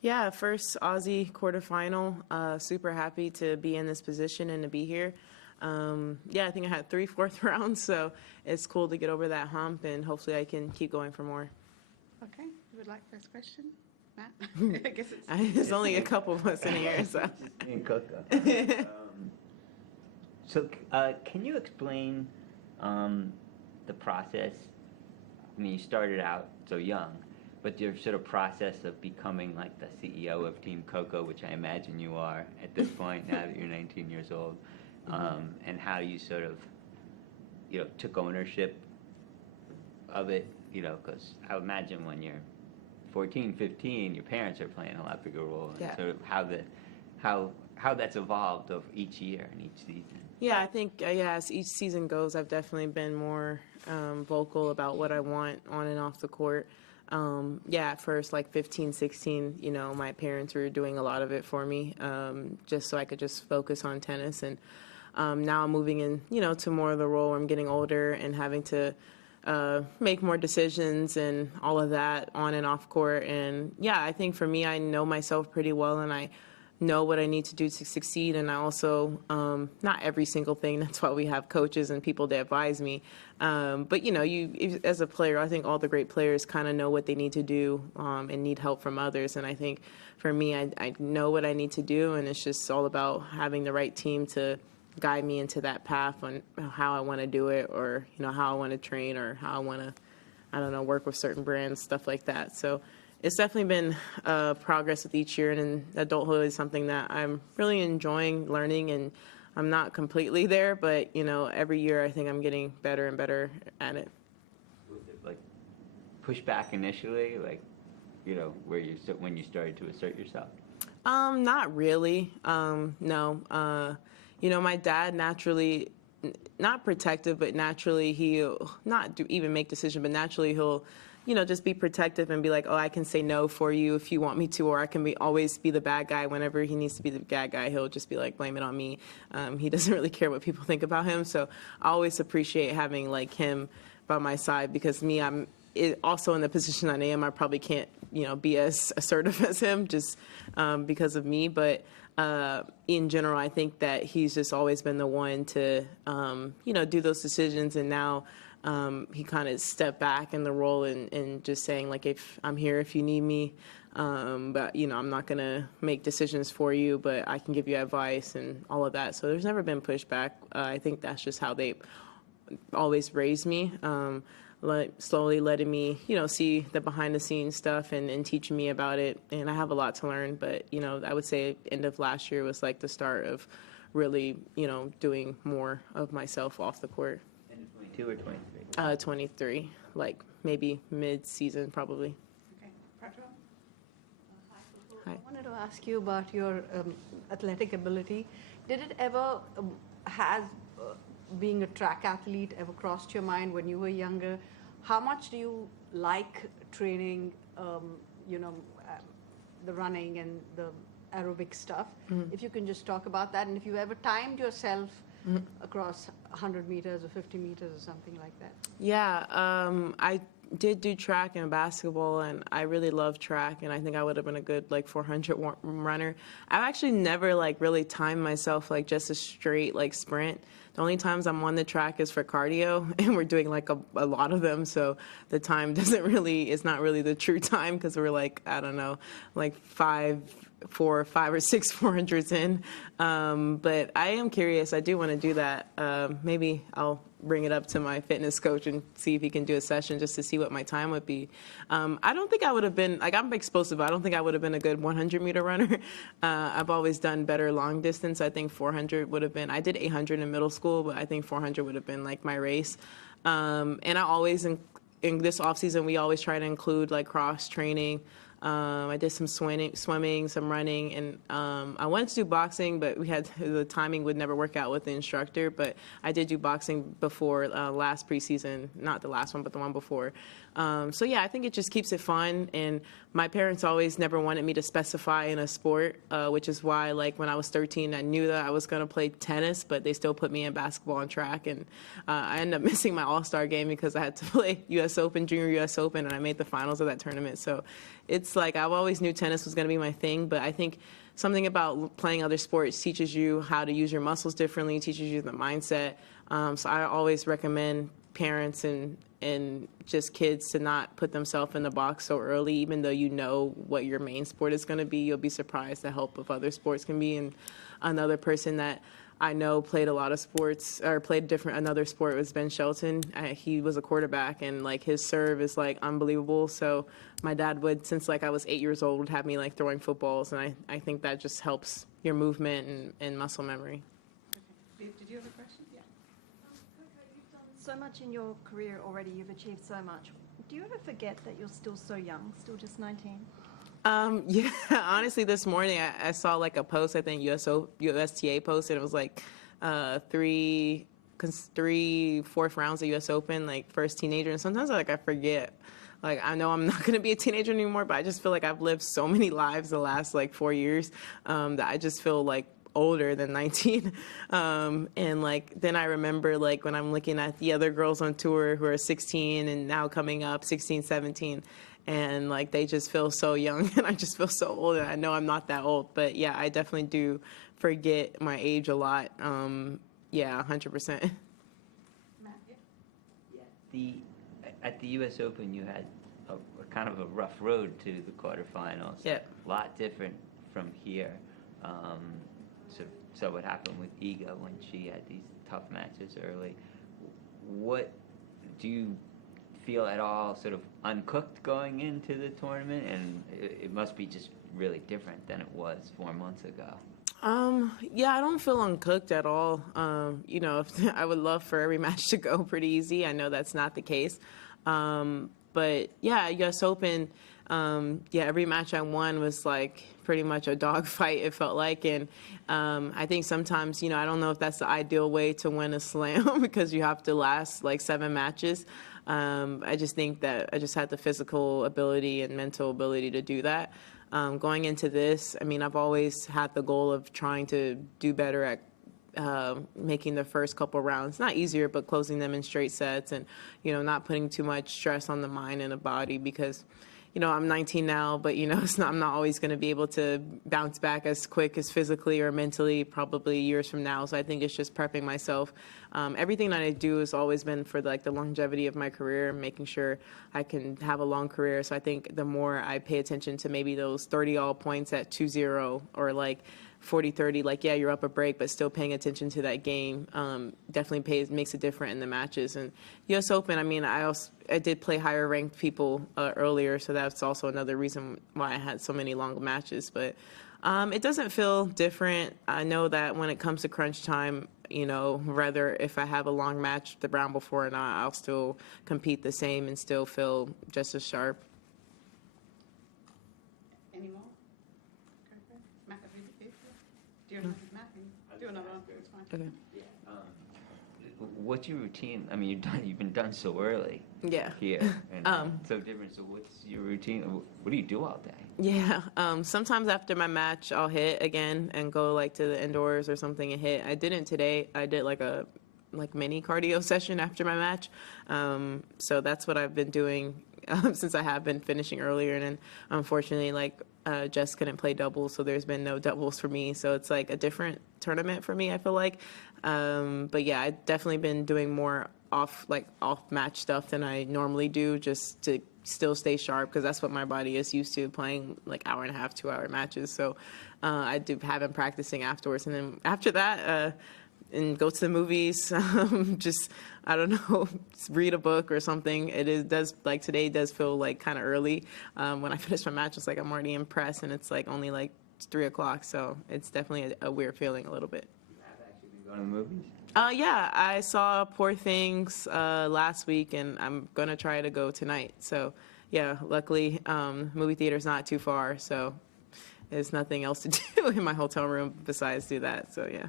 Yeah, first Aussie quarterfinal. Super happy to be in this position and to be here. Yeah, I think I had 3 fourth rounds, so it's cool to get over that hump, and hopefully I can keep going for more. Okay, you would like first question? Matt? I guess it's... There's only a couple of us in here, so. Just me and Coco. Can you explain the process? I mean, you started out so young, but your sort of process of becoming like the CEO of Team Coco, which I imagine you are at this point now that you're 19 years old, and how you sort of, took ownership of it, because I would imagine when you're 14, 15, your parents are playing a lot bigger role, and sort of how that's evolved of each year and each season. Yeah, I think, as each season goes, I've definitely been more vocal about what I want on and off the court. At first, like 15, 16, my parents were doing a lot of it for me, just so I could just focus on tennis. And now I'm moving in, to more of the role where I'm getting older and having to make more decisions and all of that on and off court. And yeah, I think for me, I know myself pretty well, and I know what I need to do to succeed. And I also, not every single thing, that's why we have coaches and people that advise me. But you as a player, I think all the great players kind of know what they need to do and need help from others. And I think for me, I know what I need to do, and it's just all about having the right team to guide me into that path on how I want to do it, or, how I want to train, or how I want to, work with certain brands, stuff like that. So it's definitely been progress with each year, and adulthood is something that I'm really enjoying learning, and I'm not completely there, but, every year I think I'm getting better and better at it. Was it like pushback initially, like, when you started to assert yourself? Not really. No. My dad naturally, not protective, but naturally he'll not even make decisions, but naturally he'll, just be protective and be like, oh, I can say no for you if you want me to, or I can always be the bad guy. Whenever he needs to be the bad guy, he'll just be like, blame it on me. He doesn't really care what people think about him. So I always appreciate having like him by my side, because I'm also in the position I am. I probably can't, be as assertive as him just because of me. But in general, I think that he's just always been the one to, do those decisions. And now he kind of stepped back in the role and just saying, like, if I'm here, if you need me, but, I'm not going to make decisions for you, but I can give you advice and all of that. So there's never been pushback. I think that's just how they always raised me. Slowly letting me, see the behind-the-scenes stuff and teaching me about it. And I have a lot to learn, but, I would say end of last year was like the start of really, doing more of myself off the court. End of 22 or 23? 23, like maybe mid-season probably. Okay. Prajwal? Hi. I wanted to ask you about your athletic ability. Did it ever, being a track athlete, ever crossed your mind when you were younger? How much do you like training, the running and the aerobic stuff? Mm-hmm. If you can just talk about that, and if you ever timed yourself across 100 meters or 50 meters or something like that. Yeah, I did do track and basketball, and I really love track, and I think I would have been a good 400 runner. I've actually never really timed myself just a straight sprint. The only times I'm on the track is for cardio, and we're doing a lot of them, so the time it's not really the true time, because we're 5 or 6 400s in. But I am curious. I do want to do that. Maybe I'll bring it up to my fitness coach and see if he can do a session just to see what my time would be. I don't think I would have been, I'm explosive, but I don't think I would have been a good 100-meter runner. I've always done better long distance. I think 400 would have been, I did 800 in middle school, but I think 400 would have been my race. And I always, in this off season, we always try to include cross training. I did some swimming, some running, and I wanted to do boxing, but the timing would never work out with the instructor. But I did do boxing before last preseason, not the last one, but the one before. So yeah, I think it just keeps it fun. And my parents always never wanted me to specify in a sport, which is why, like, when I was 13, I knew that I was going to play tennis, but they still put me in basketball and track. And I ended up missing my All-Star game because I had to play U.S. Open, Junior U.S. Open, and I made the finals of that tournament. So it's like I always knew tennis was going to be my thing, but I think something about playing other sports teaches you how to use your muscles differently, teaches you the mindset. So I always recommend parents and just kids to not put themselves in the box so early, even though you know what your main sport is going to be. You'll be surprised the help of other sports can be. And another person that I know played a lot of sports, or played another sport, was Ben Shelton. He was a quarterback, and like his serve is like unbelievable. So my dad would, since like I was 8 years old, would have me like throwing footballs, and I think that just helps your movement and muscle memory. Okay. Did you have a question? Yeah. Coco, you've done so much in your career already. You've achieved so much. Do you ever forget that you're still so young, still just 19? Yeah, honestly, this morning I saw like a post, I think USTA posted. It was like three fourth rounds of U.S. Open, like first teenager. And sometimes I forget. Like, I know I'm not going to be a teenager anymore, but I just feel like I've lived so many lives the last like 4 years that I just feel like older than 19. And like then I remember like when I'm looking at the other girls on tour who are 16 and now coming up 16, 17. And like they just feel so young, and I just feel so old. And I know I'm not that old, but yeah, I definitely do forget my age a lot. Yeah, 100%. Matt, yeah. At the U.S. Open, you had a kind of a rough road to the quarterfinals. Yeah. A lot different from here. So what happened with Iga when she had these tough matches early? What do you feel at all sort of uncooked going into the tournament? And it must be just really different than it was 4 months ago. Yeah, I don't feel uncooked at all. You know, I would love for every match to go pretty easy. I know that's not the case. But yeah, U.S. Open, yeah, every match I won was like pretty much a dogfight, it felt like. And I think sometimes, you know, I don't know if that's the ideal way to win a slam because you have to last like 7 matches. I just think that I just had the physical ability and mental ability to do that. Going into this, I mean, I've always had the goal of trying to do better at making the first couple rounds, not easier, but closing them in straight sets and, you know, not putting too much stress on the mind and the body because, you know, I'm 19 now, but, you know, I'm not always going to be able to bounce back as quick as physically or mentally probably years from now. So I think it's just prepping myself. Everything that I do has always been for like the longevity of my career, making sure I can have a long career. So I think the more I pay attention to maybe those 30-all points at 2-0 or like 40-30, like, yeah, you're up a break, but still paying attention to that game definitely makes a difference in the matches. And U.S. Open, I mean, I did play higher ranked people earlier, so that's also another reason why I had so many long matches. But it doesn't feel different. I know that when it comes to crunch time, you know, whether if I have a long match the round before or not, I'll still compete the same and still feel just as sharp. Any more? Okay. Matt, have you? Do you have another? Matt, do another one. It's fine. Okay. What's your routine? I mean, you've been done so early. Yeah. Here, and so different. So what's your routine? What do you do all day? Yeah. Sometimes after my match, I'll hit again and go like to the indoors or something and hit. I didn't today. I did like a mini cardio session after my match. So that's what I've been doing since I have been finishing earlier. And then unfortunately, like Jess couldn't play doubles, so there's been no doubles for me. So it's like a different tournament for me, I feel like. But yeah, I've definitely been doing more off match stuff than I normally do, just to still stay sharp, because that's what my body is used to, playing like 1.5 hour, 2 hour matches. So I have been practicing afterwards, and then after that, and go to the movies, just, I don't know, read a book or something. Like today does feel like kind of early. When I finish my match, it's like I'm already impressed, and it's like only like 3 o'clock, so it's definitely a weird feeling a little bit. You have actually been going to the movies? Yeah, I saw Poor Things last week, and I'm gonna try to go tonight. So yeah, luckily movie theater's not too far, so there's nothing else to do in my hotel room besides do that. So yeah.